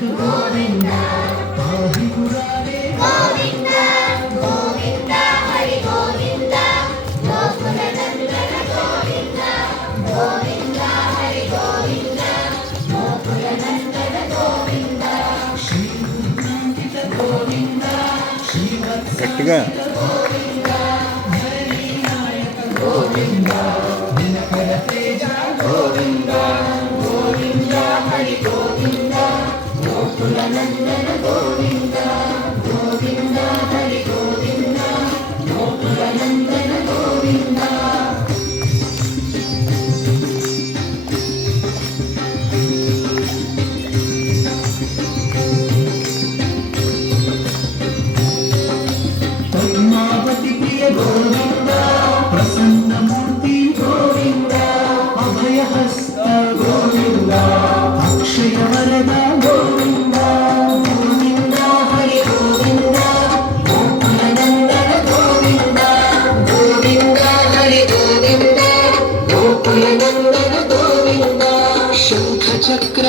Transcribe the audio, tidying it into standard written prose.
गोविन्द पाहि मुरारे गोविन्द गोविन्द हरि गोविन्द गोकुलनन्दन गोविन्द गोविन्द हरि गोविन्द गोकुलनन्दन गोविन्द श्रीगुरुनाथित गोविन्द श्रीवत्सनाथ गोविन्द धरणीनायक गोविन्द दिनकर तेज गोविन्द गोविन्द हरि गोविन्द गोकुलनन्दन गोविन्द गोविन्द हरि गोविन्द गोकुलनन्दन गोविन्द पद्मावती प्रिय गोविन्द प्रसन्नमूर्ति गोविन्द अभयहस्त गोविन्द अक्षय वरद गोविन्द गोविन्द हरि गोविन्द गोकुलनन्दन गोविन्द गोविन्द हरि गोविन्द गोकुलनन्दन गोविन्द शङ्ख चक्र